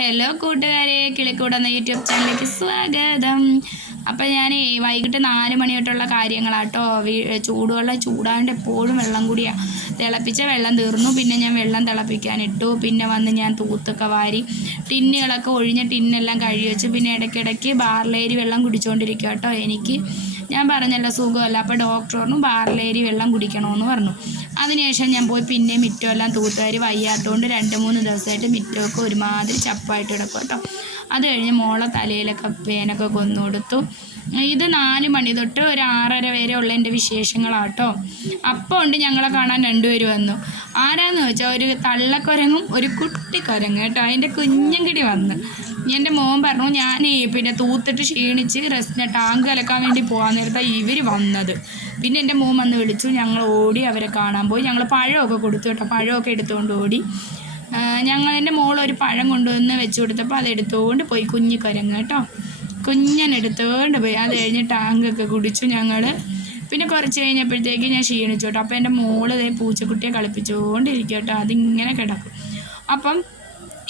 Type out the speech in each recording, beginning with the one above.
Hello കൂട്ടുകാരെ. കിളിക്കൂട് എന്ന YouTube ചാനലിലേക്ക് സ്വാഗതം. അപ്പം ഞാൻ വൈകിട്ട് നാല് മണി തൊട്ടുള്ള കാര്യങ്ങളാട്ടോ ചൂടുവെള്ളം ചൂടാണ്ട് എപ്പോഴും വെള്ളം കൂടിയാണ് തിളപ്പിച്ച വെള്ളം തീർന്നു. പിന്നെ ഞാൻ വെള്ളം തിളപ്പിക്കാനിട്ടു. പിന്നെ വന്ന് ഞാൻ തൂത്തൊക്കെ വാരി ടിന്നുകളൊക്കെ ഒഴിഞ്ഞ ടിന്നെല്ലാം കഴുകി വെച്ചു. പിന്നെ ഇടയ്ക്കിടയ്ക്ക് ബാർലേരി വെള്ളം കുടിച്ചുകൊണ്ടിരിക്കുക കേട്ടോ എനിക്ക്. ഞാൻ പറഞ്ഞല്ലോ സുഖമല്ല അപ്പോൾ ഡോക്ടർ പറഞ്ഞു ബാർലേരി വെള്ളം കുടിക്കണമെന്ന് പറഞ്ഞു. അതിനുശേഷം ഞാൻ പോയി പിന്നെ മിറ്റമെല്ലാം തൂത്തുകാരി വയ്യാത്തതുകൊണ്ട് രണ്ട് മൂന്ന് ദിവസമായിട്ട് മിറ്റമൊക്കെ ഒരുമാതിരി ചപ്പായിട്ട് കിടക്കും കേട്ടോ അത് കഴിഞ്ഞ് മോളെ തലയിലൊക്കെ പേനൊക്കെ കൊന്നു കൊടുത്തു ഇത് നാല് മണി തൊട്ട് ഒരു ആറര വരെ ഉള്ള എന്റെ വിശേഷങ്ങളാട്ടോ. അപ്പോൾ ഉണ്ട് ഞങ്ങളെ കാണാൻ രണ്ടുപേര് വന്നു. ആരാന്ന് വെച്ചാൽ ഒരു തള്ളക്കൊരങ്ങും ഒരു കുട്ടിക്കൊരങ്ങും കേട്ടോ. അതിന്റെ കുഞ്ഞും കിടി വന്ന്. എന്റെ മോൻ പറഞ്ഞു ഞാൻ പിന്നെ തൂത്തിട്ട് ക്ഷീണിച്ച് റെസ്റ്റ് ടാങ്ക് കലക്കാൻ വേണ്ടി പോകാൻ നേരത്തെ ഇവർ വന്നത്. പിന്നെ എന്റെ മോൻ വന്ന് വിളിച്ചു. ഞങ്ങൾ ഓടി അവരെ കാണാൻ പോയി. ഞങ്ങൾ പഴമൊക്കെ കൊടുത്തു കേട്ടോ. പഴമൊക്കെ എടുത്തുകൊണ്ട് ഓടി. ഞങ്ങൾ എന്റെ മോൾ ഒരു പഴം കൊണ്ടുവന്ന് വെച്ച് കൊടുത്തപ്പോൾ അത് എടുത്തുകൊണ്ട് പോയി കുഞ്ഞു കുരങ്ങ് കേട്ടോ. കുഞ്ഞനെടുത്തുകൊണ്ട് പോയി. അത് കഴിഞ്ഞ് ടാങ്കൊക്കെ കുടിച്ചു ഞങ്ങൾ പിന്നെ കുറച്ച് കഴിഞ്ഞപ്പോഴത്തേക്ക് ഞാൻ ക്ഷീണിച്ചു കേട്ടോ. അപ്പോൾ എന്റെ മോൾ ദേ പൂച്ചക്കുട്ടിയെ കളിപ്പിച്ചുകൊണ്ടിരിക്കും കേട്ടോ. അതിങ്ങനെ കിടക്കും. അപ്പം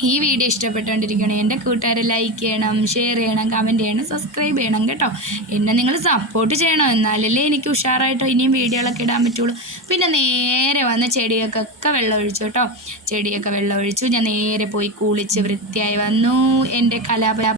ഈ വീഡിയോ ഇഷ്ടപ്പെട്ടുകൊണ്ടിരിക്കണം എന്റെ കൂട്ടുകാരെ ലൈക്ക് ചെയ്യണം ഷെയർ ചെയ്യണം കമന്റ് ചെയ്യണം സബ്സ്ക്രൈബ് ചെയ്യണം കേട്ടോ. എന്നെ നിങ്ങൾ സപ്പോർട്ട് ചെയ്യണം. എന്നാലല്ലേ എനിക്ക് ഉഷാറായിട്ടോ ഇനിയും വീഡിയോകളൊക്കെ ഇടാൻ പറ്റുള്ളൂ. പിന്നെ നേരെ വന്ന് ചെടികൾക്കൊക്കെ വെള്ളം ഒഴിച്ചു കേട്ടോ. ചെടിയൊക്കെ വെള്ളം ഒഴിച്ചു. ഞാൻ നേരെ പോയി കുളിച്ച് വൃത്തിയായി വന്നു. എന്റെ കലാപ